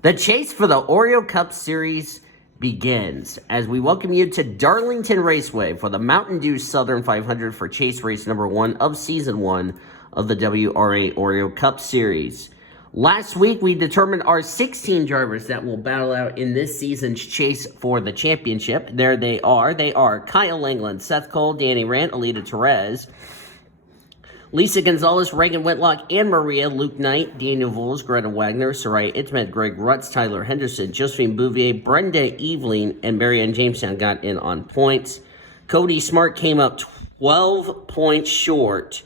The chase for the Oreo Cup Series begins as we welcome you to Darlington Raceway for the Mountain Dew Southern 500 for chase race number 1 of Season 1 of the WRA Oreo Cup Series. Last week, we determined our 16 drivers that will battle out in this season's chase for the championship. There they are. They are Kyle England, Seth Cole, Danny Rand, Alita Perez, Lisa Gonzalez, Reagan Whitlock, Anne Maria, Luke Knight, Daniel Voles, Greta Wagner, Soraya Itmed, Greg Rutz, Tyler Henderson, Josephine Bouvier, Brenda Eveling, and Marianne Jamestown got in on points. Cody Smart came up 12 points short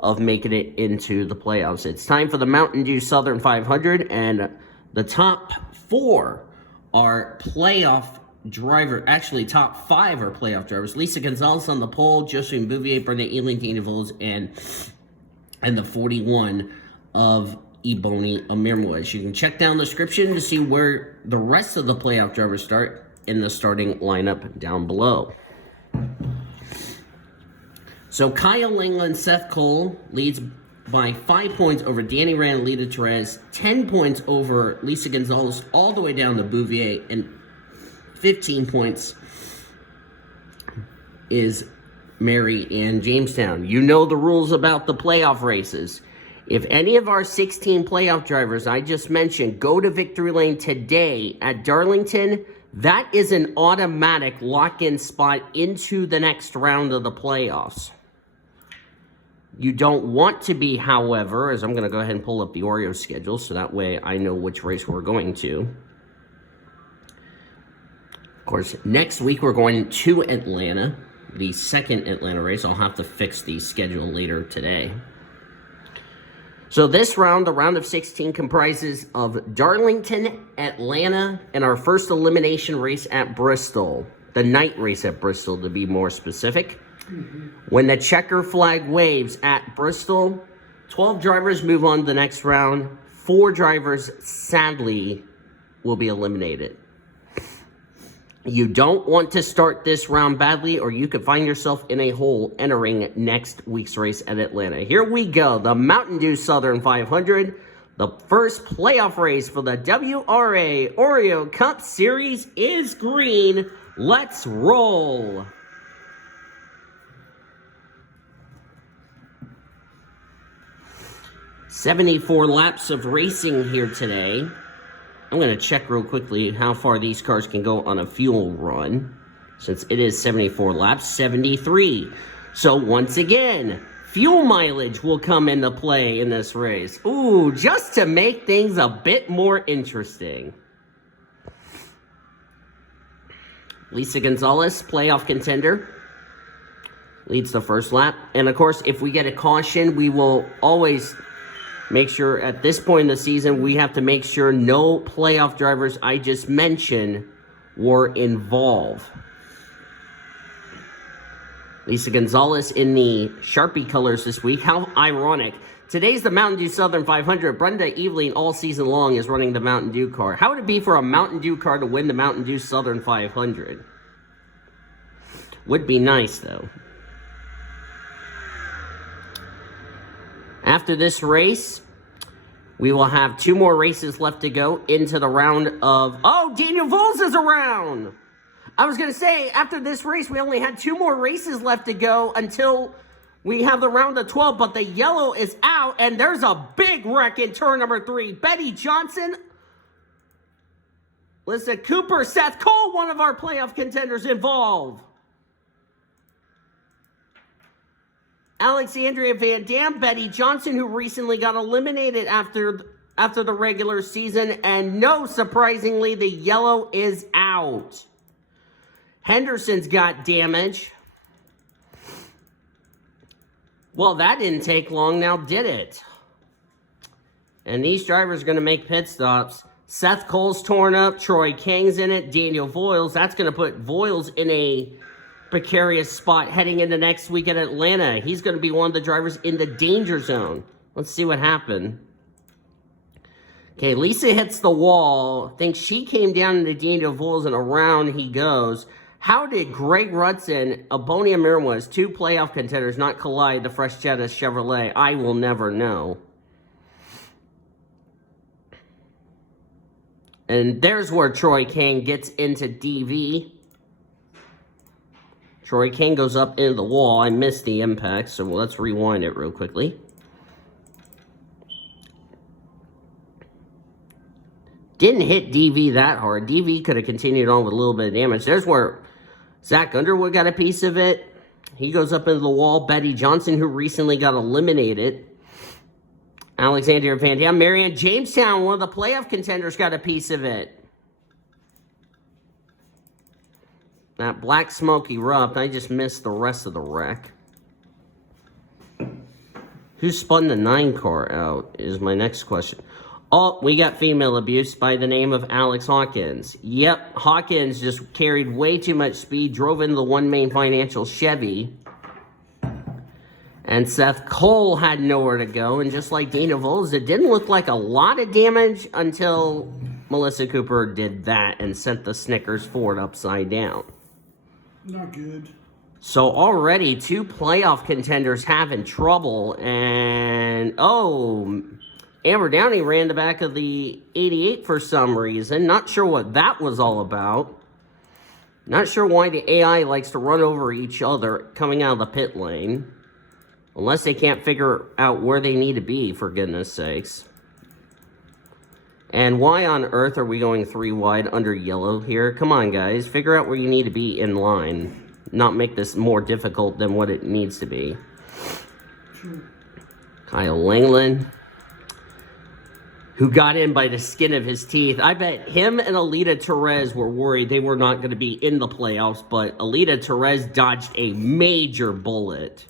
of making it into the playoffs. It's time for the Mountain Dew Southern 500, and the top 4 are playoff driver. Actually, top 5 are playoff drivers. Lisa Gonzalez on the pole, Josephine Bouvier, Brenda Eveling, Daniel Voles, and the 41 of Ebony Amirmoez. You can check down the description to see where the rest of the playoff drivers start in the starting lineup down below. So Kyle England, Seth Cole leads by 5 points over Danny Rand, Alita Perez, 10 points over Lisa Gonzalez, all the way down to Bouvier, and 15 points is Mary Ann Jamestown. You know the rules about the playoff races. If any of our 16 playoff drivers I just mentioned go to victory lane today at Darlington, that is an automatic lock-in spot into the next round of the playoffs. You don't want to be, however, as I'm going to go ahead and pull up the Oreo schedule so that way I know which race we're going to. Of course, next week we're going to Atlanta, the second Atlanta race. I'll have to fix the schedule later today. So this round, the round of 16, comprises of Darlington, Atlanta, and our first elimination race at Bristol. The night race at Bristol, to be more specific. When the checker flag waves at Bristol, 12 drivers move on to the next round. 4 drivers, sadly, will be eliminated. You don't want to start this round badly, or you could find yourself in a hole entering next week's race at Atlanta. Here we go, the Mountain Dew Southern 500, the first playoff race for the WRA Oreo Cup Series is green. Let's roll. "74 laps of racing here today." I'm going to check real quickly how far these cars can go on a fuel run. Since it is 74 laps, 73. So once again, fuel mileage will come into play in this race. Ooh, just to make things a bit more interesting. Lisa Gonzalez, playoff contender, leads the first lap. And of course, if we get a caution, we will always make sure at this point in the season, we have to make sure no playoff drivers I just mentioned were involved. Lisa Gonzalez in the Sharpie colors this week. How ironic. Today's the Mountain Dew Southern 500. Brenda Eveling all season long is running the Mountain Dew car. How would it be for a Mountain Dew car to win the Mountain Dew Southern 500? Would be nice, though. After this race, we will have 2 more races left to go into the round of... Oh, Daniel Voles is around! I was going to say, after this race, we only had 2 more races left to go until we have the round of 12, but the yellow is out, and there's a big wreck in turn number 3. Betty Johnson, Lisa Cooper, Seth Cole, one of our playoff contenders involved. Alexandria Van Dam, Betty Johnson, who recently got eliminated after the regular season, and no, surprisingly, the yellow is out. Henderson's got damage. Well, that didn't take long now, did it? And these drivers are going to make pit stops. Seth Cole's torn up, Troy Kang's in it, Daniel Voiles. That's going to put Voiles in a precarious spot heading into next week at Atlanta. He's going to be one of the drivers in the danger zone. Let's see what happened. Okay, Lisa hits the wall. Thinks she came down into Daniel Voiles, and around he goes. How did Greg Rutz and Ebony Amirmoez, 2 playoff contenders, not collide the Fresh Jetta Chevrolet? I will never know. And there's where Troy King gets into DV. Troy King goes up into the wall. I missed the impact, so let's rewind it real quickly. Didn't hit DV that hard. DV could have continued on with a little bit of damage. There's where Zach Underwood got a piece of it. He goes up into the wall. Betty Johnson, who recently got eliminated. Alexander Van Dam. Marianne Jamestown, one of the playoff contenders, got a piece of it. That black smoke erupted. I just missed the rest of the wreck. Who spun the 9 car out is my next question. Oh, we got female abuse by the name of Alex Hawkins. Yep, Hawkins just carried way too much speed, drove into the One Main Financial Chevy. And Seth Cole had nowhere to go. And just like Dana Voles, it didn't look like a lot of damage until Melissa Cooper did that and sent the Snickers Ford upside down. Not good. So already 2 playoff contenders having trouble. And, oh, Amber Downey ran the back of the 88 for some reason. Not sure what that was all about. Not sure why the AI likes to run over each other coming out of the pit lane. Unless they can't figure out where they need to be, for goodness sakes. And why on earth are we going 3 wide under yellow here? Come on, guys. Figure out where you need to be in line. Not make this more difficult than what it needs to be. Sure. Kyle Langland, who got in by the skin of his teeth. I bet him and Alita Perez were worried they were not going to be in the playoffs, but Alita Perez dodged a major bullet.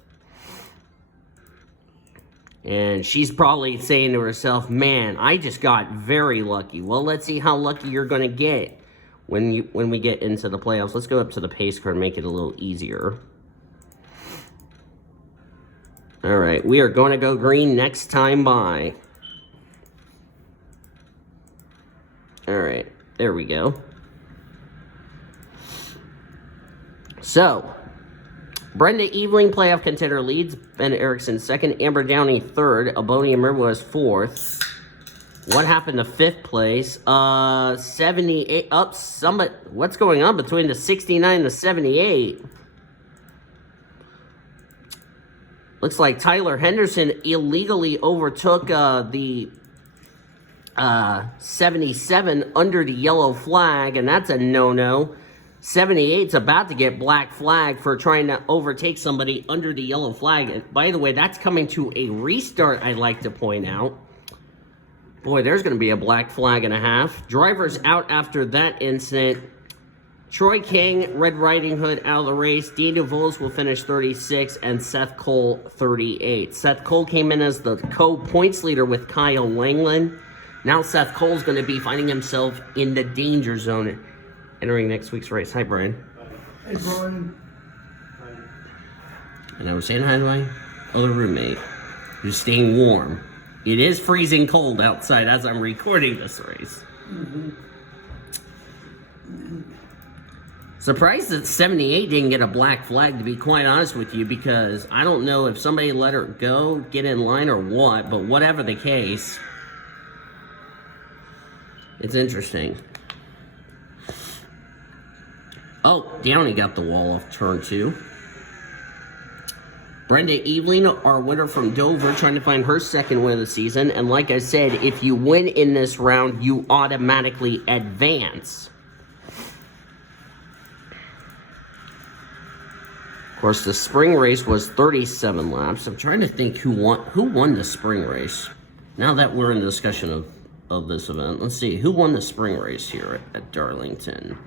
And she's probably saying to herself, man, I just got very lucky. Well, let's see how lucky you're going to get when we get into the playoffs. Let's go up to the pace car and make it a little easier. All right, we are going to go green next time by. All right, there we go. So, Brenda Eveling, playoff contender, leads. Ben Erickson second. Amber Downey third. Abonia Mirwais fourth. What happened to 5th place? 78 up. What's going on between the 69 and the 78? Looks like Tyler Henderson illegally overtook the 77 under the yellow flag, and that's a no-no. 78's about to get black flag for trying to overtake somebody under the yellow flag. And by the way, that's coming to a restart, I'd like to point out. Boy, there's going to be a black flag and a half. Drivers out after that incident. Troy King, Red Riding Hood out of the race. Daniel Voles will finish 36 and Seth Cole 38. Seth Cole came in as the co-points leader with Kyle Langland. Now Seth Cole's going to be finding himself in the danger zone entering next week's race. Hi, Brian. Hey, Brian. And I was saying hi to my other roommate, who's staying warm. It is freezing cold outside as I'm recording this race. Surprised that 78 didn't get a black flag, to be quite honest with you, because I don't know if somebody let her go, get in line, or what, but whatever the case, it's interesting. Oh, Downey got the wall off turn 2. Brenda Eveling, our winner from Dover, trying to find her second win of the season. And like I said, if you win in this round, you automatically advance. Of course, the spring race was 37 laps. I'm trying to think who won the spring race. Now that we're in the discussion of this event, let's see. Who won the spring race here at Darlington?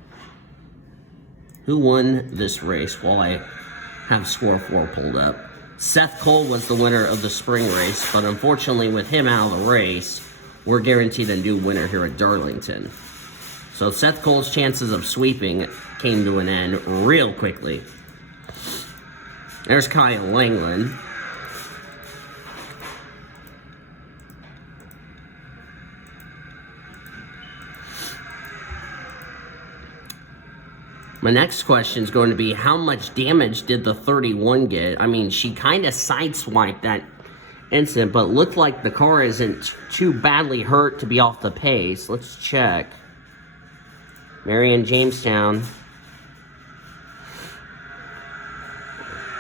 Who won this race while I have score 4 pulled up? Seth Cole was the winner of the spring race, but unfortunately with him out of the race, we're guaranteed a new winner here at Darlington. So Seth Cole's chances of sweeping came to an end real quickly. There's Kyle Langland. My next question is going to be, how much damage did the 31 get? I mean, she kind of sideswiped that incident, but looked like the car isn't too badly hurt to be off the pace. Let's check. Marion Jamestown.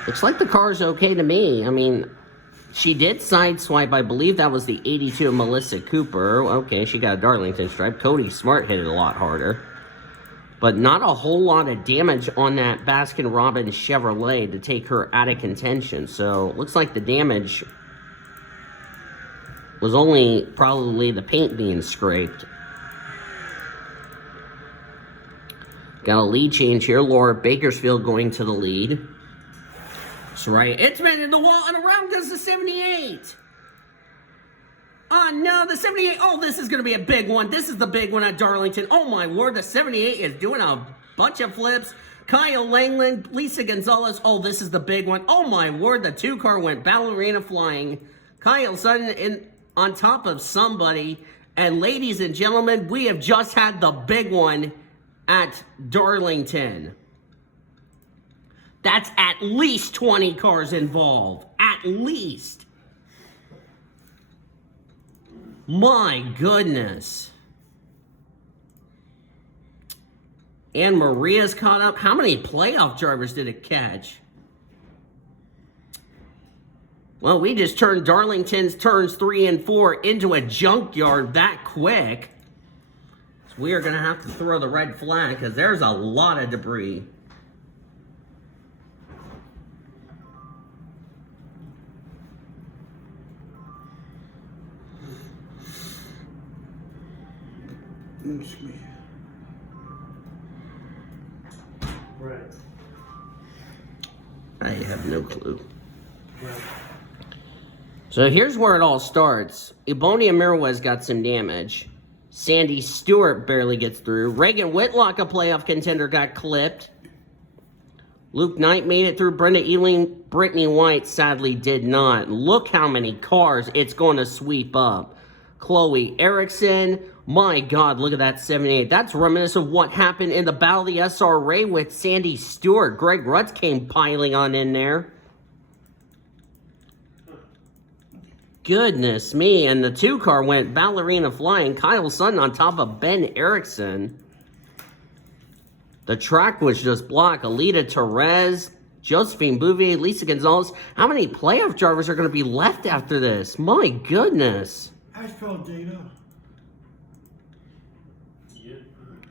Looks like the car's okay to me. I mean, she did sideswipe. I believe that was the 82 of Melissa Cooper. Okay, she got a Darlington stripe. Cody Smart hit it a lot harder. But not a whole lot of damage on that Baskin-Robbins Chevrolet to take her out of contention. So, looks like the damage was only probably the paint being scraped. Got a lead change here. Laura Bakersfield going to the lead. That's right. It's been in the wall, and around goes the 78. Oh, no, the 78. Oh, this is going to be a big one. This is the big one at Darlington. Oh, my word. The 78 is doing a bunch of flips. Kyle Langland, Lisa Gonzalez. Oh, this is the big one. Oh, my word. The 2-car went ballerina flying. Kyle Sutton on top of somebody. And ladies and gentlemen, we have just had the big one at Darlington. That's at least 20 cars involved. At least. My goodness. And Maria's caught up. How many playoff drivers did it catch? Well, we just turned Darlington's turns 3 and 4 into a junkyard that quick. So we are going to have to throw the red flag because there's a lot of debris. Excuse me. Right. I have no clue. Right. So here's where it all starts. Ebonia Mirwes got some damage. Sandy Stewart barely gets through. Reagan Whitlock, a playoff contender, got clipped. Luke Knight made it through. Brenda Ealing, Brittany White sadly did not. Look how many cars it's going to sweep up. Chloe Erickson. My God, look at that 78. That's reminiscent of what happened in the Battle of the SRA with Sandy Stewart. Greg Rutz came piling on in there. Goodness me. And the 2-car went ballerina flying. Kyle Sutton on top of Ben Erickson. The track was just blocked. Alita Perez, Josephine Bouvier, Lisa Gonzalez. How many playoff drivers are going to be left after this? My goodness. Asphalt data.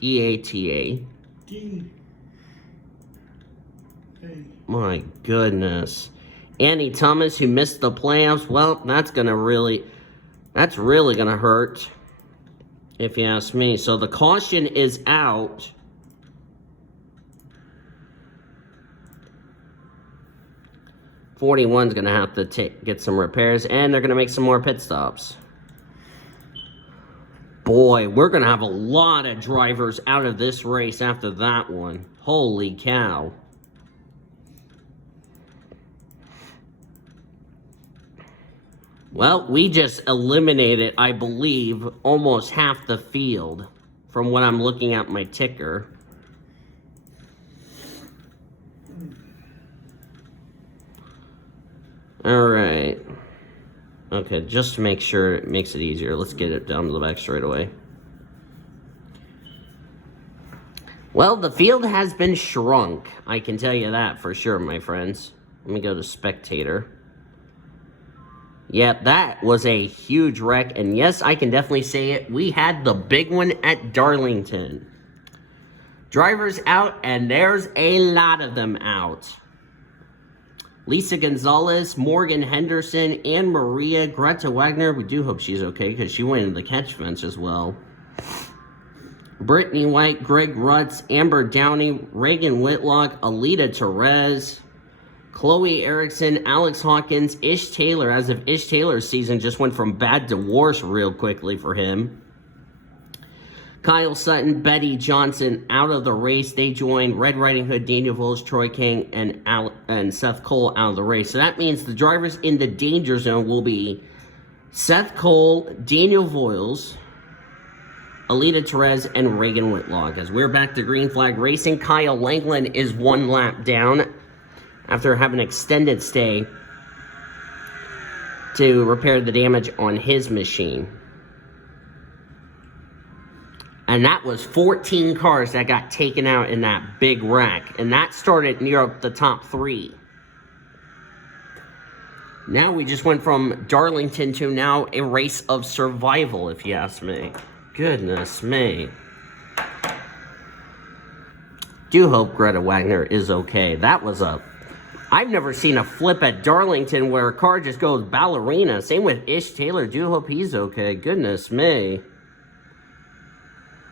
EATA. D. A. My goodness. Annie Thomas, who missed the playoffs. Well, that's really going to hurt, if you ask me. So the caution is out. .41's going to have to get some repairs, and they're going to make some more pit stops. Boy, we're going to have a lot of drivers out of this race after that one. Holy cow. Well, we just eliminated, I believe, almost half the field from what I'm looking at my ticker. All right. Okay, just to make sure it makes it easier, let's get it down to the back straight away. Well, the field has been shrunk. I can tell you that for sure, my friends. Let me go to spectator. Yep, that was a huge wreck. And yes, I can definitely say it. We had the big one at Darlington. Drivers out, and there's a lot of them out. Lisa Gonzalez, Morgan Henderson, Anne Maria, Greta Wagner. We do hope she's okay because she went into the catch fence as well. Brittany White, Greg Rutz, Amber Downey, Reagan Whitlock, Alita Perez, Chloe Erickson, Alex Hawkins, Ish Taylor. As of Ish Taylor's season just went from bad to worse real quickly for him. Kyle Sutton, Betty Johnson out of the race. They joined Red Riding Hood, Daniel Voles, Troy King, and Seth Cole out of the race. So that means the drivers in the danger zone will be Seth Cole, Daniel Voiles, Alita Perez, and Reagan Whitlock. As we're back to green flag racing, Kyle Langland is 1 lap down after having an extended stay to repair the damage on his machine. And that was 14 cars that got taken out in that big wreck. And that started near the top 3. Now we just went from Darlington to now a race of survival, if you ask me. Goodness me. Do hope Greta Wagner is okay. That was I've never seen a flip at Darlington where a car just goes ballerina. Same with Ish Taylor. Do hope he's okay. Goodness me.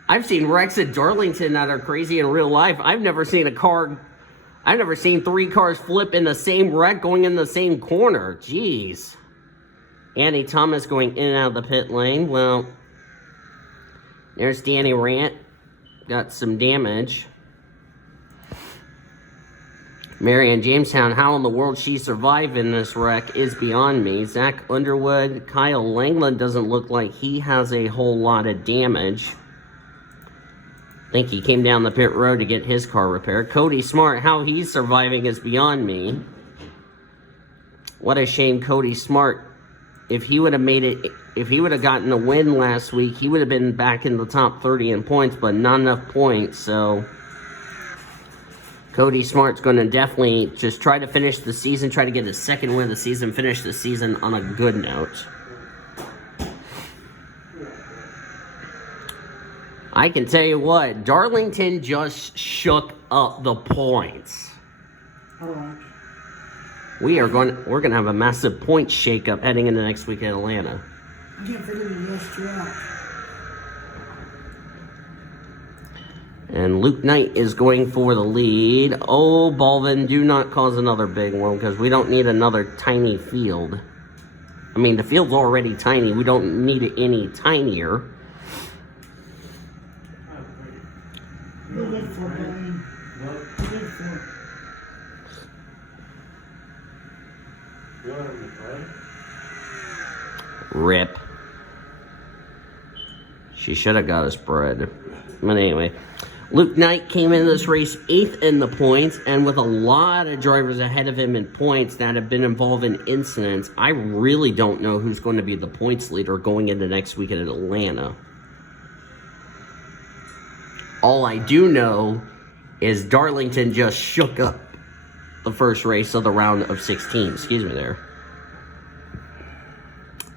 I've seen wrecks at Darlington that are crazy in real life. I've never seen 3 cars flip in the same wreck going in the same corner. Jeez. Andy Thomas going in and out of the pit lane. Well, there's Danny Rant. Got some damage. Marianne Jamestown, how in the world she survived in this wreck is beyond me. Zach Underwood, Kyle Langland doesn't look like he has a whole lot of damage. I think he came down the pit road to get his car repaired. Cody Smart, how he's surviving is beyond me. What a shame Cody Smart. If he would have made it, if he would have gotten a win last week, he would have been back in the top 30 in points, but not enough points, so Cody Smart's going to definitely just try to finish the season, try to get his second win of the season, finish the season on a good note. I can tell you what, Darlington just shook up the points. All right. We're going to have a massive point shakeup heading into next week in Atlanta. I can't figure the rest out. And Luke Knight is going for the lead. Oh, Balvin, do not cause another big one because we don't need another tiny field. I mean, the field's already tiny. We don't need it any tinier. You live for Brian. What? You live for. You want him to play? Rip. She should have got us bread. But anyway, Luke Knight came into this race 8th in the points, and with a lot of drivers ahead of him in points that have been involved in incidents, I really don't know who's going to be the points leader going into next week in Atlanta. All I do know is Darlington just shook up the first race of the round of 16. Excuse me there.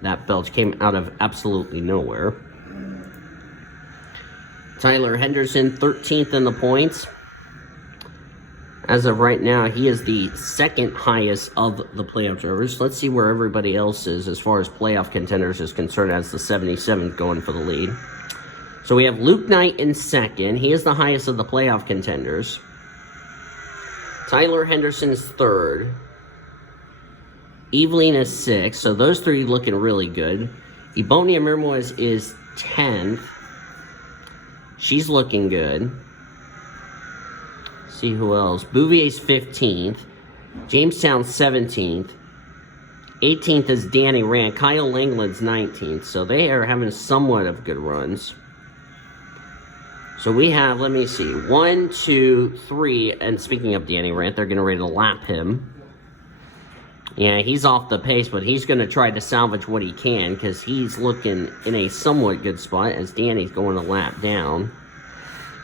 That belch came out of absolutely nowhere. Tyler Henderson, 13th in the points. As of right now, he is the second highest of the playoff drivers. Let's see where everybody else is as far as playoff contenders is concerned as the 77th going for the lead. So we have Luke Knight in second. He is the highest of the playoff contenders. Tyler Henderson is third. Evelyn is sixth. So those three looking really good. Ebonia Mirmois is 10th. She's looking good. See who else. Bouvier's 15th. Jamestown 17th. 18th is Danny Rand. Kyle Langland's 19th. So they are having somewhat of good runs. So we have, let me see, 1, 2, 3, and speaking of Danny Rand, they're getting ready to lap him. Yeah, he's off the pace, but he's going to try to salvage what he can because he's looking in a somewhat good spot as Danny's going a lap down.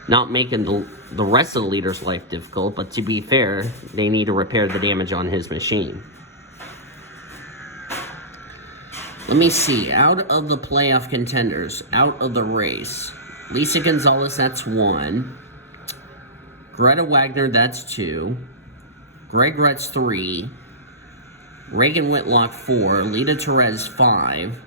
Not making the rest of the leader's life difficult, but to be fair, they need to repair the damage on his machine. Let me see, out of the playoff contenders, out of the race, Lisa Gonzalez, that's 1. Greta Wagner, that's 2. Greg Retz, 3. Reagan Whitlock, 4. Lita Perez, 5.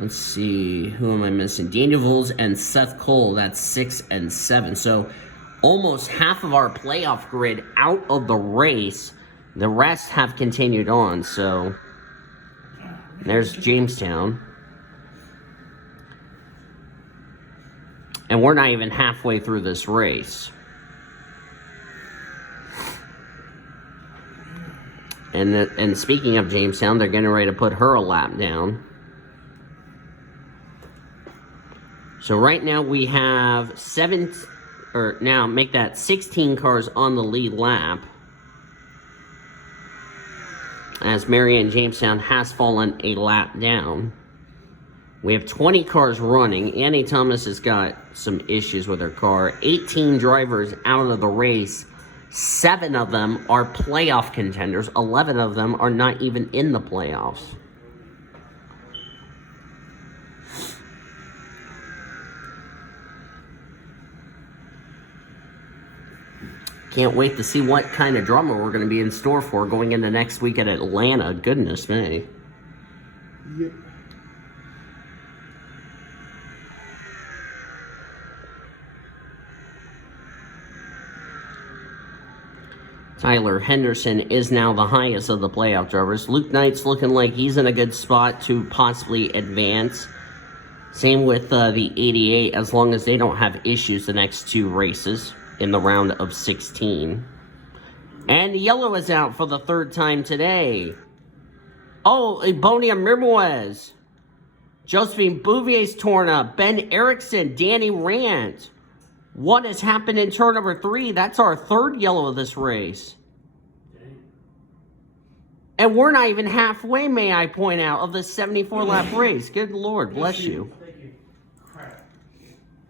Let's see, who am I missing? Daniel Voles and Seth Cole, that's 6 and 7. So almost half of our playoff grid out of the race. The rest have continued on, so there's Jamestown. And we're not even halfway through this race. And speaking of Jamestown, they're getting ready to put her a lap down. So right now we have 16 cars on the lead lap. As Marianne Jamestown has fallen a lap down. We have 20 cars running. Annie Thomas has got some issues with her car. 18 drivers out of the race. 7 of them are playoff contenders. 11 of them are not even in the playoffs. Can't wait to see what kind of drama we're going to be in store for going into next week at Atlanta. Goodness me. Yep. Tyler Henderson is now the highest of the playoff drivers. Luke Knight's looking like he's in a good spot to possibly advance. Same with the 88, as long as they don't have issues the next 2 races in the round of 16. And yellow is out for the 3rd time today. Oh, Bonia Mirmoez. Josephine Bouvier's torn up. Ben Erickson, Danny Rand. What has happened in turn number 3? That's our 3rd yellow of this race. And we're not even halfway, may I point out, of the 74-lap race. Good Lord, bless you.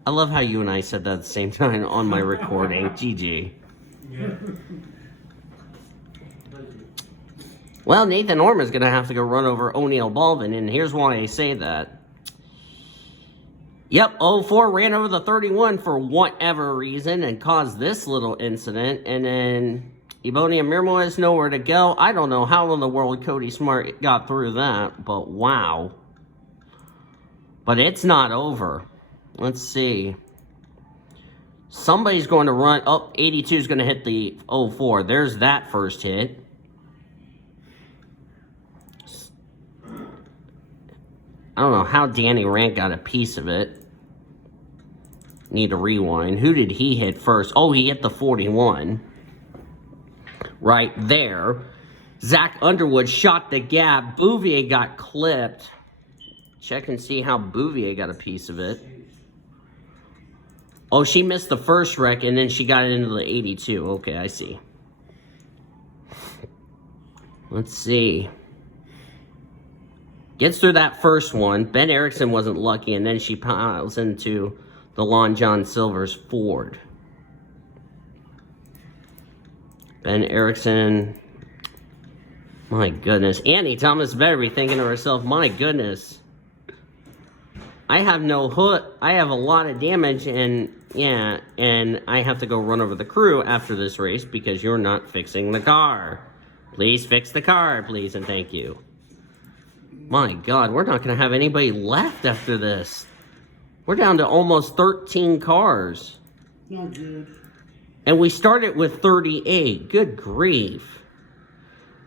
I love how you and I said that at the same time on my recording. GG. Well, Nathan Orman's going to have to go run over O'Neal Baldwin, and here's why I say that. Yep, 04 ran over the 31 for whatever reason and caused this little incident. And then Ebonia Mirmo has nowhere to go. I don't know how in the world Cody Smart got through that, but wow. But it's not over. Let's see. Somebody's going to run. Oh, 82 is going to hit the 04. There's that first hit. I don't know how Danny Rand got a piece of it. Need to rewind. Who did he hit first? Oh, he hit the 41. Right there. Zach Underwood shot the gap. Bouvier got clipped. Check and see how Bouvier got a piece of it. Oh, she missed the first wreck, and then she got it into the 82. Okay, I see. Let's see. Gets through that first one. Ben Erickson wasn't lucky, and then she piles into the Lon John Silver's Ford. Ben Erickson. My goodness. Annie Thomas better be thinking to herself, my goodness. I have no hood. I have a lot of damage, and yeah, and I have to go run over the crew after this race because you're not fixing the car. Please fix the car, please, and thank you. My God, we're not going to have anybody left after this. We're down to almost 13 cars. Not good. And we started with 38. Good grief.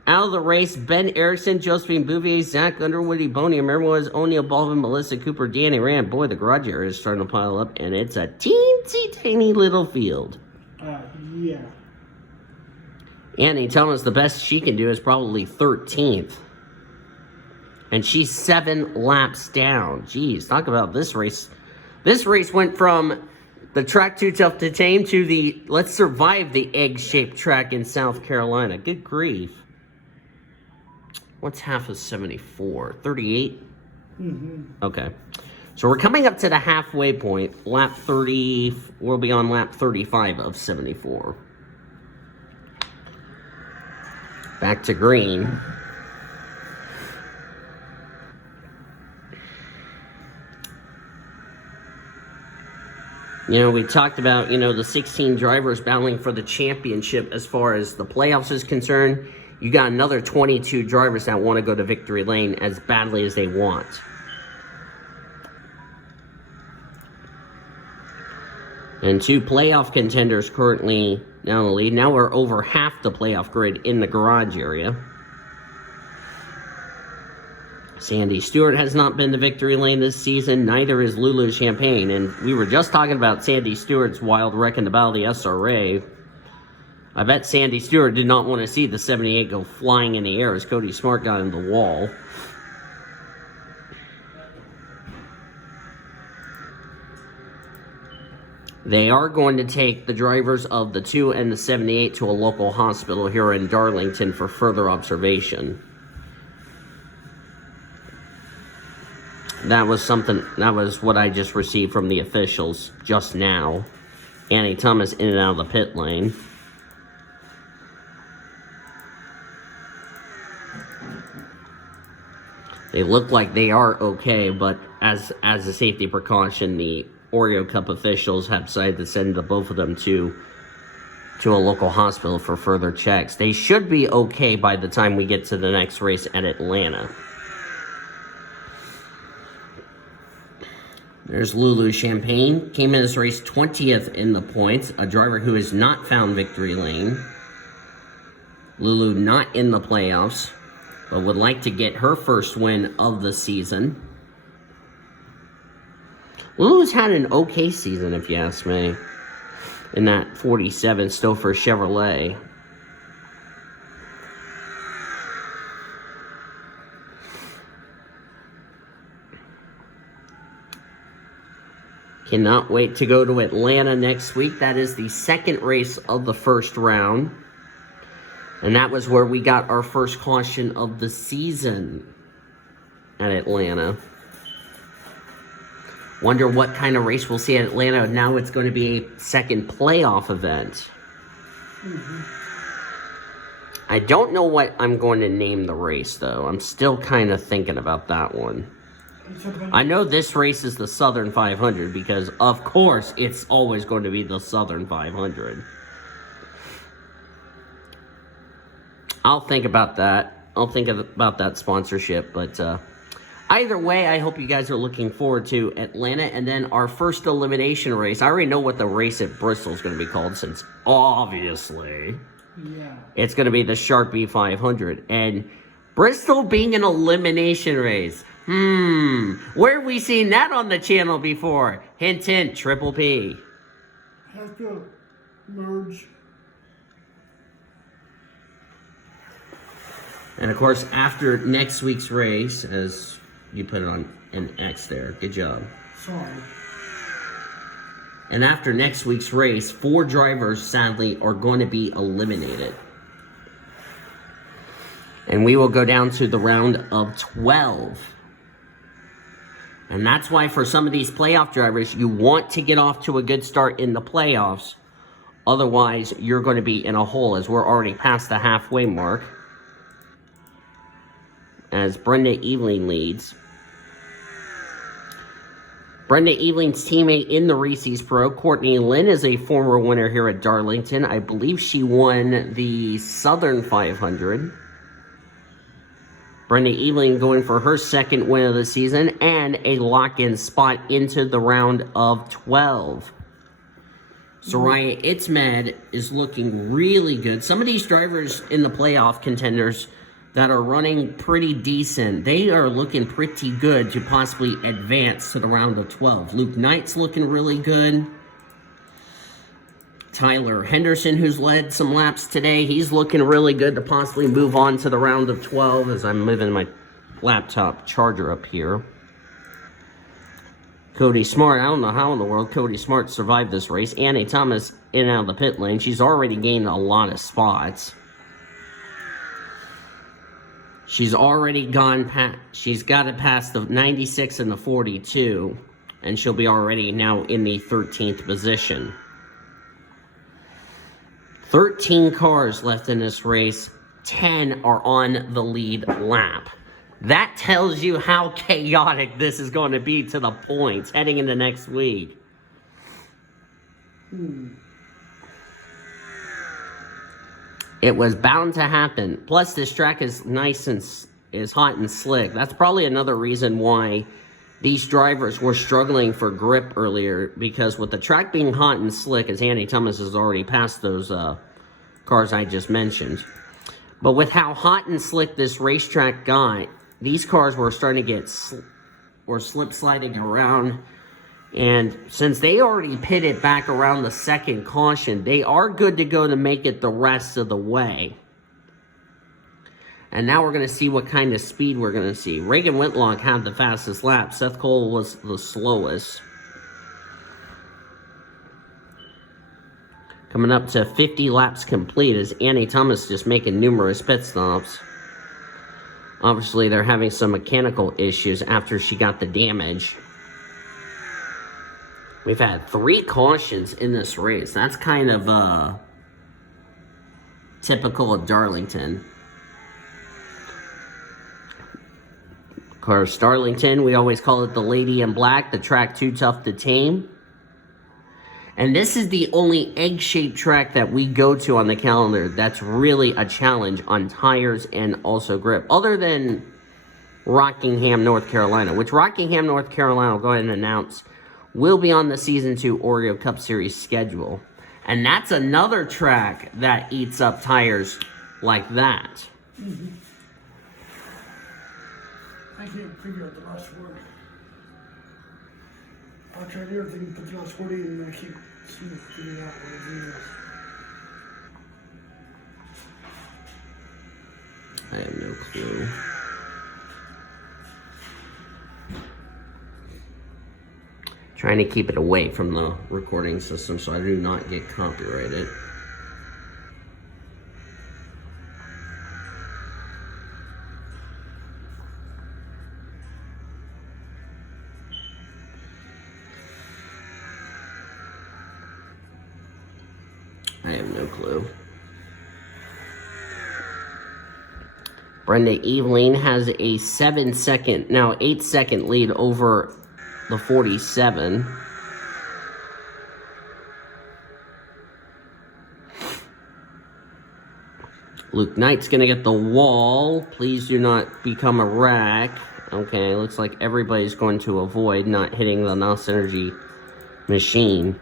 Out of the race, Ben Erickson, Josephine Bouvier, Zach Underwood, Ebonia Mirmoez, O'Neal Baldwin, Melissa Cooper, Danny Rand. Boy, the garage area is starting to pile up, and it's a teensy tiny little field. Yeah. Annie Thomas, the best she can do is probably 13th. And she's 7 laps down. Jeez, talk about this race. This race went from the track too tough to tame to the let's survive the egg-shaped track in South Carolina. Good grief. What's half of 74? 38? Mm-hmm. Okay. So we're coming up to the halfway point. Lap 30, we'll be on lap 35 of 74. Back to green. You know, we talked about, the 16 drivers battling for the championship as far as the playoffs is concerned. You got another 22 drivers that want to go to victory lane as badly as they want. And 2 playoff contenders currently now in the lead. Now we're over half the playoff grid in the garage area. Sandy Stewart has not been to victory lane this season. Neither is Lulu Champagne. And we were just talking about Sandy Stewart's wild wreck in the battle of the SRA. I bet Sandy Stewart did not want to see the 78 go flying in the air as Cody Smart got in the wall. They are going to take the drivers of the 2 and the 78 to a local hospital here in Darlington for further observation. That was what I just received from the officials just now. Annie Thomas in and out of the pit lane. They look like they are okay, but as a safety precaution, the Oreo Cup officials have decided to send both of them to a local hospital for further checks. They should be okay by the time we get to the next race at Atlanta. There's Lulu Champagne. Came in this race 20th in the points. A driver who has not found victory lane. Lulu not in the playoffs, but would like to get her first win of the season. Lulu's had an okay season, if you ask me, in that 47 Stouffer Chevrolet. Cannot wait to go to Atlanta next week. That is the second race of the first round. And that was where we got our first caution of the season at Atlanta. Wonder what kind of race we'll see at Atlanta. Now it's going to be a second playoff event. I don't know what I'm going to name the race, though. I'm still kind of thinking about that one. I know this race is the Southern 500 because, of course, it's always going to be the Southern 500. I'll think about that. I'll think about that sponsorship. But either way, I hope you guys are looking forward to Atlanta. And then our first elimination race. I already know what the race at Bristol is going to be called since, obviously, it's going to be the Sharpie 500. And Bristol being an elimination race. Where have we seen that on the channel before? Hint, hint, Triple P. Have to merge. And of course, after next week's race, as you put it on an X there, good job. Sorry. And after next week's race, 4 drivers, sadly, are going to be eliminated. And we will go down to the round of 12. And that's why for some of these playoff drivers, you want to get off to a good start in the playoffs. Otherwise, you're going to be in a hole as we're already past the halfway mark. As Brenda Eveling leads. Brenda Eveling's teammate in the Reese's Pro, Courtney Lynn, is a former winner here at Darlington. I believe she won the Southern 500. Brenda Eveling going for her second win of the season and a lock-in spot into the round of 12. Soraya Itzmed is looking really good. Some of these drivers in the playoff contenders that are running pretty decent, they are looking pretty good to possibly advance to the round of 12. Luke Knight's looking really good. Tyler Henderson, who's led some laps today, he's looking really good to possibly move on to the round of 12 as I'm moving my laptop charger up here. Cody Smart, I don't know how in the world Cody Smart survived this race. Annie Thomas in and out of the pit lane. She's already gained a lot of spots. She's already gone past, she's got it past the 96 and the 42, and she'll be already now in the 13th position. 13 cars left in this race, 10 are on the lead lap. That tells you how chaotic this is going to be to the points heading into next week. It was bound to happen. Plus, this track is nice and is hot and slick. That's probably another reason why these drivers were struggling for grip earlier, because with the track being hot and slick, as Annie Thomas has already passed those cars I just mentioned. But with how hot and slick this racetrack got, these cars were starting to get slip sliding around. And since they already pitted back around the second caution, they are good to go to make it the rest of the way. And now we're going to see what kind of speed we're going to see. Reagan Whitlock had the fastest lap. Seth Cole was the slowest. Coming up to 50 laps complete as Annie Thomas just making numerous pit stops. Obviously, they're having some mechanical issues after she got the damage. We've had 3 cautions in this race. That's kind of typical of Darlington. Of course, Darlington, we always call it the Lady in Black, the track too tough to tame. And this is the only egg-shaped track that we go to on the calendar that's really a challenge on tires and also grip. Other than Rockingham, North Carolina, which Rockingham, North Carolina, will go ahead and announce, will be on the Season 2 Oreo Cup Series schedule. And that's another track that eats up tires like that. Mm-hmm. I can't figure out the last word. I'll try everything, put the last word in, and I can't figure out what it is. I have no clue. Trying to keep it away from the recording system so I do not get copyrighted. I have no clue. Brenda Eveling has a 8-second lead over the 47. Luke Knight's gonna get the wall. Please do not become a wreck. Okay, looks like everybody's going to avoid not hitting the NOS Energy machine.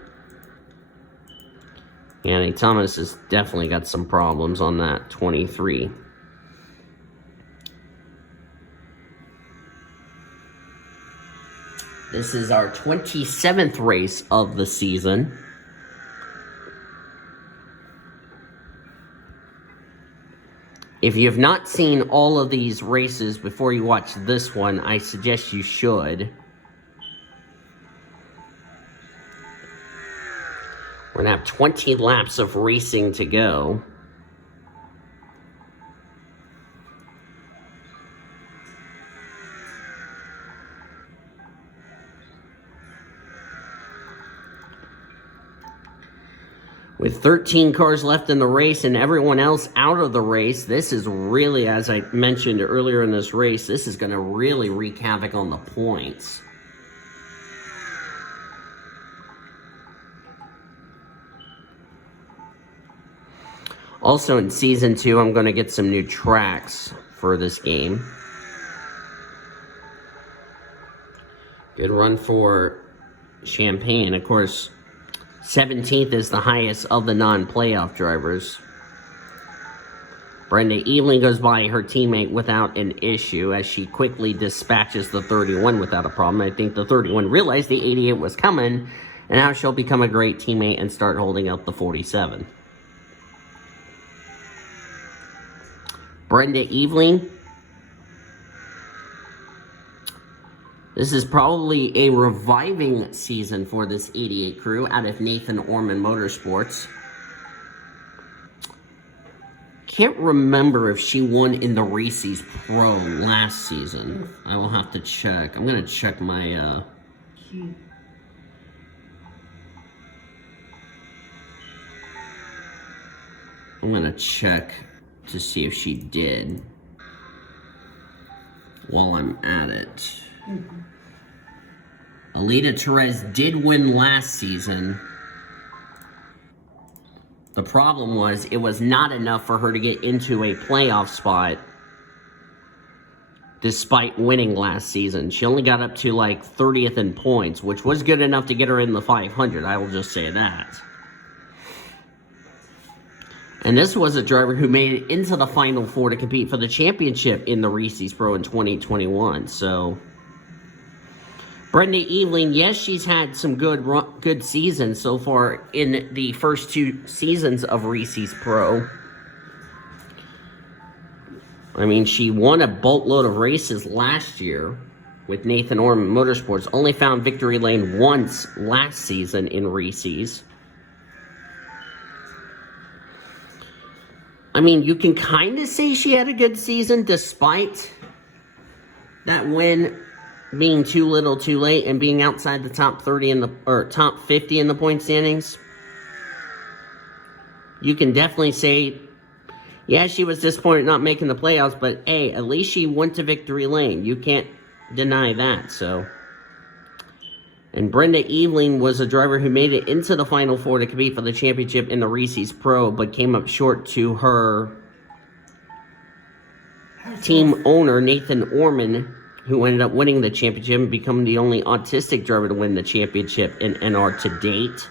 Annie Thomas has definitely got some problems on that 23. This is our 27th race of the season. If you have not seen all of these races before you watch this one, I suggest you should. We're going to have 20 laps of racing to go. With 13 cars left in the race and everyone else out of the race, this is really, as I mentioned earlier in this race, this is going to really wreak havoc on the points. Also in Season 2, I'm going to get some new tracks for this game. Good run for Champagne. Of course, 17th is the highest of the non-playoff drivers. Brenda Eveling goes by her teammate without an issue as she quickly dispatches the 31 without a problem. I think the 31 realized the 88 was coming, and now she'll become a great teammate and start holding up the 47. Brenda Eveling. This is probably a reviving season for this 88 crew out of Nathan Orman Motorsports. Can't remember if she won in the Reese's Pro last season. I will have to check. I'm going to check my... I'm going to check to see if she did while I'm at it. Alita Perez did win last season. The problem was it was not enough for her to get into a playoff spot despite winning last season. She only got up to like 30th in points, which was good enough to get her in the 500. I will just say that. And this was a driver who made it into the Final Four to compete for the championship in the Reese's Pro in 2021. So, Brenda Eveling, yes, she's had some good seasons so far in the first 2 seasons of Reese's Pro. I mean, she won a boatload of races last year with Nathan Orman Motorsports. Only found victory lane once last season in Reese's. I mean, you can kind of say she had a good season despite that win being too little too late and being outside the top 30 in the, or top 50 in the point standings, you can definitely say, yeah, she was disappointed not making the playoffs, but hey, at least she went to victory lane. You can't deny that, so. And Brenda Eveling was a driver who made it into the Final Four to compete for the championship in the Reese's Pro, but came up short to her team owner, Nathan Orman, who ended up winning the championship and becoming the only autistic driver to win the championship in NR to date.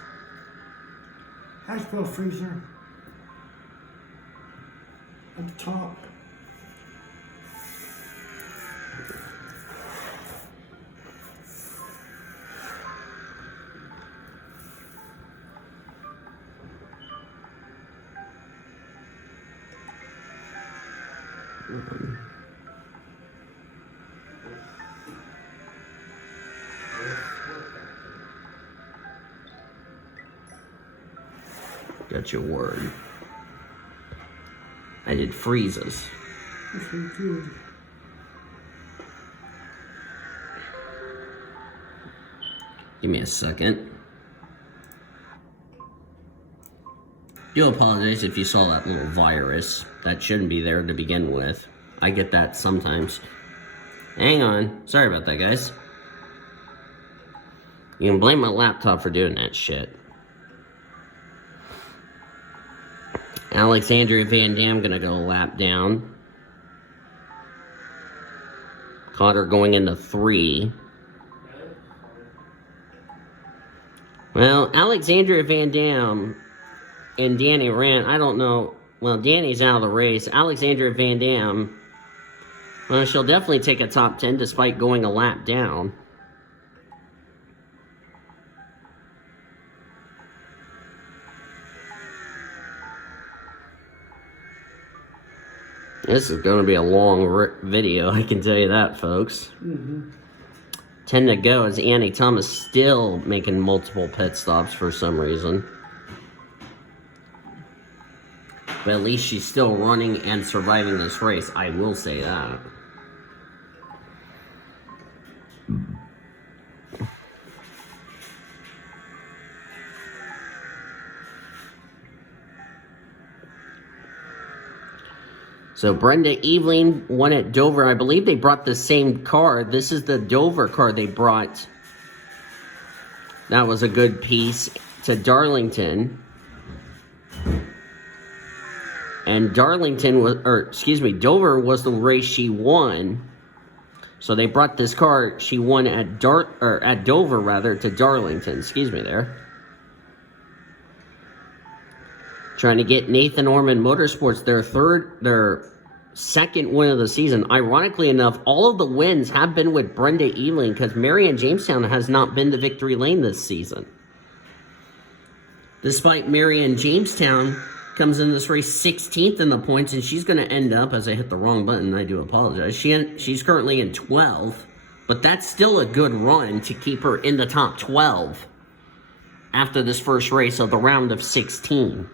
High spell freezer. At the top. Got your word. I did freezes. This one's good. Give me a second. Do apologize if you saw that little virus. That shouldn't be there to begin with. I get that sometimes. Hang on. Sorry about that, guys. You can blame my laptop for doing that shit. Alexandria Van Dam gonna go a lap down. Caught her going into 3. Well, Alexandria Van Dam and Danny Rand, I don't know. Well, Danny's out of the race. Alexandria Van Dam, well, she'll definitely take a top 10 despite going a lap down. This is going to be a long video, I can tell you that, folks. 10 to go as Annie Thomas still making multiple pit stops for some reason. But at least she's still running and surviving this race, I will say that. So Brenda Eveling won at Dover. I believe they brought the same car. This is the Dover car they brought. That was a good piece to Darlington. And Darlington was, or excuse me, Dover was the race she won. So they brought this car she won at Dover rather to Darlington. Excuse me there. Trying to get Nathan Orman Motorsports their second win of the season. Ironically enough, all of the wins have been with Brenda Eveling because Marianne Jamestown has not been to victory lane this season. Despite Marianne Jamestown comes in this race 16th in the points, and she's going to end up, as I hit the wrong button, I do apologize. She's currently in 12th, but that's still a good run to keep her in the top 12 after this first race of the round of 16.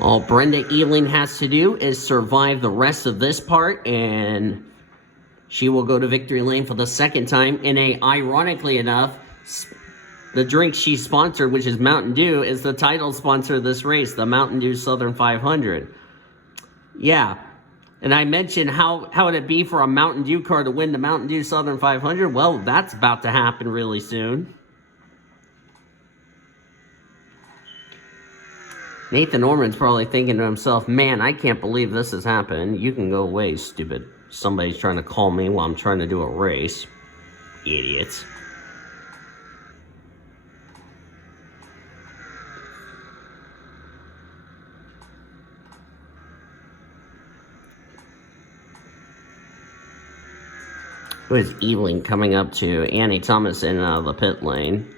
All Brenda Eveling has to do is survive the rest of this part, and she will go to victory lane for the second time in a, ironically enough, the drink she sponsored, which is Mountain Dew, is the title sponsor of this race, the Mountain Dew Southern 500. Yeah, and I mentioned how would it be for a Mountain Dew car to win the Mountain Dew Southern 500? Well, that's about to happen really soon. Nathan Orman's probably thinking to himself, man, I can't believe this has happened. You can go away, stupid. Somebody's trying to call me while I'm trying to do a race. Idiots. Who is Eveling coming up to? Annie Thomas in the pit lane.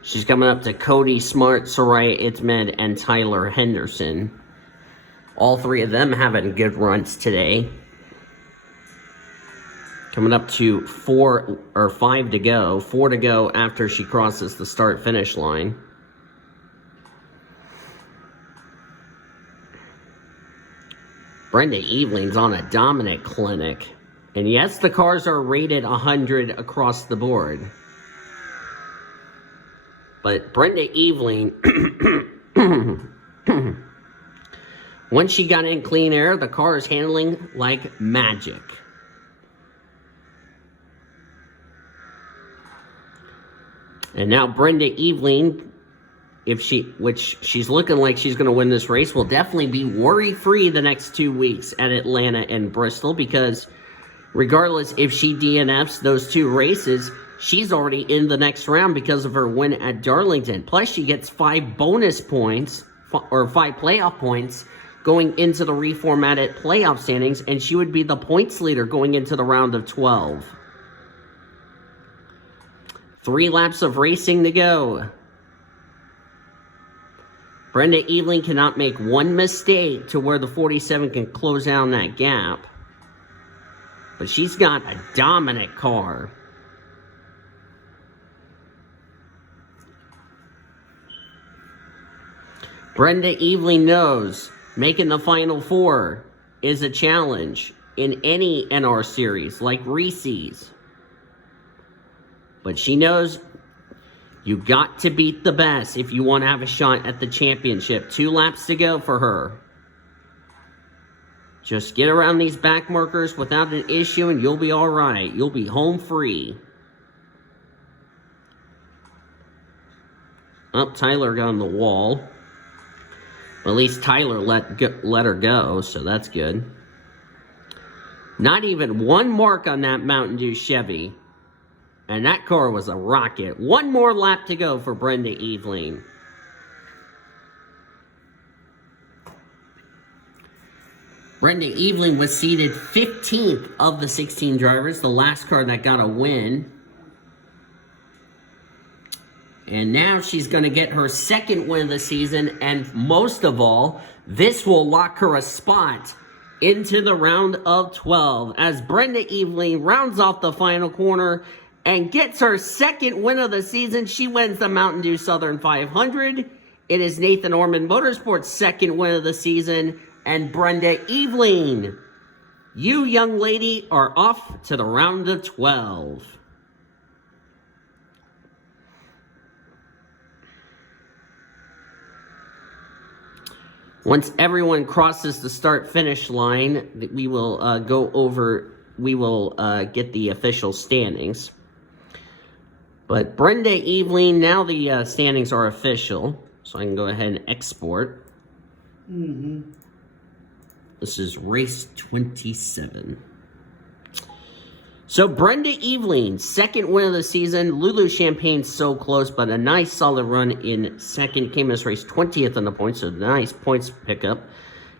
She's coming up to Cody Smart, Soraya Itmed, and Tyler Henderson. All three of them having good runs today. Coming up to 5 to go. 4 to go after she crosses the start-finish line. Brenda Evelyn's on a dominant clinic. And yes, the cars are rated 100 across the board. But Brenda Evelyn, once she got in clean air, the car is handling like magic. And now Brenda Evelyn, which she's looking like she's going to win this race, will definitely be worry-free the next 2 weeks at Atlanta and Bristol, because regardless if she DNFs those 2 races, she's already in the next round because of her win at Darlington. Plus, she gets 5 bonus points, or 5 playoff points, going into the reformatted playoff standings, and she would be the points leader going into the round of 12. 3 laps of racing to go. Brenda Evelyn cannot make one mistake to where the 47 can close down that gap. But she's got a dominant car. Brenda Evelyn knows making the Final Four is a challenge in any NR series, like Reese's. But she knows you got to beat the best if you want to have a shot at the championship. 2 laps to go for her. Just get around these back markers without an issue and you'll be all right. You'll be home free. Oh, Tyler got on the wall. But at least Tyler let her go, so that's good. Not even one mark on that Mountain Dew Chevy. And that car was a rocket. 1 more lap to go for Brenda Evelyn. Brenda Evelyn was seated 15th of the 16 drivers, the last car that got a win. And now she's going to get her 2nd win of the season, and most of all, this will lock her a spot into the round of 12 as Brenda Evelyn rounds off the final corner and gets her 2nd win of the season. She wins the Mountain Dew Southern 500. It is Nathan Orman Motorsports' 2nd win of the season. And Brenda Evelyn, you young lady are off to the round of 12. Once everyone crosses the start-finish line, we will get the official standings. But Brenda Evelyn, now the standings are official, so I can go ahead and export. This is race 27. So Brenda Evelyn, 2nd win of the season. Lulu Champagne so close, but a nice solid run in 2nd. Came in this race 20th on the points, so nice points pickup.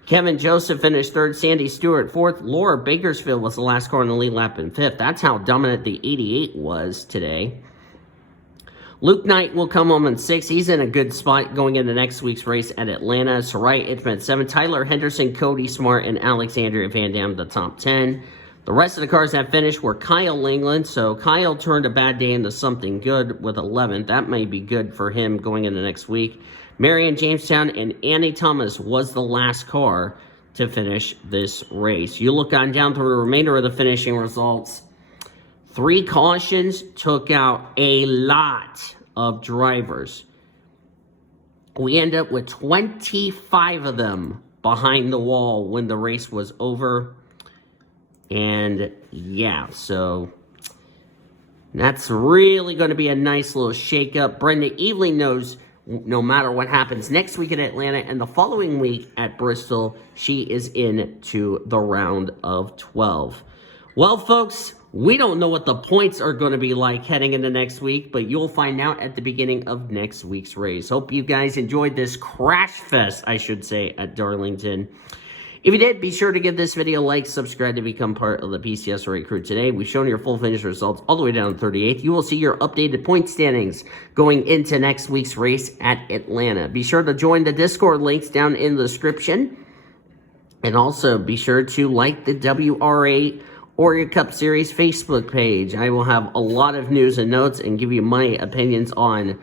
Kevin Joseph finished 3rd. Sandy Stewart 4th. Laura Bakersfield was the last car on the lead lap in 5th. That's how dominant the 88 was today. Luke Knight will come home in 6th. He's in a good spot going into next week's race at Atlanta. Sarai Itman 7th. Tyler Henderson, Cody Smart, and Alexandria Van Dam the top 10. The rest of the cars that finished were Kyle Langland. So Kyle turned a bad day into something good with 11th. That may be good for him going into next week. Marion Jamestown and Annie Thomas was the last car to finish this race. You look on down through the remainder of the finishing results. 3 cautions took out a lot of drivers. We end up with 25 of them behind the wall when the race was over. And yeah, so that's really going to be a nice little shakeup. Brenda Evelyn knows no matter what happens next week at Atlanta and the following week at Bristol, she is into the round of 12. Well, folks, we don't know what the points are going to be like heading into next week, but you'll find out at the beginning of next week's race. Hope you guys enjoyed this crash fest, I should say, at Darlington. If you did, be sure to give this video a like, subscribe to become part of the PCSRA crew today. We've shown your full finish results all the way down to 38th. You will see your updated point standings going into next week's race at Atlanta. Be sure to join the Discord links down in the description. And also be sure to like the WRA Oreo Cup Series Facebook page. I will have a lot of news and notes and give you my opinions on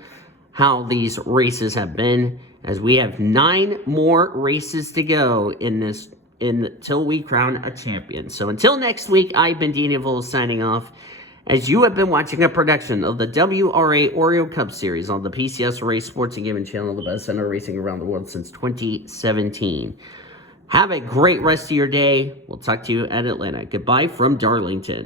how these races have been, as we have 9 more races to go until we crown a champion. So until next week, I've been Dean Evil signing off, as you have been watching a production of the WRA Oreo Cup Series on the PCS Race Sports and Gaming Channel, the best center racing around the world since 2017. Have a great rest of your day. We'll talk to you at Atlanta. Goodbye from Darlington.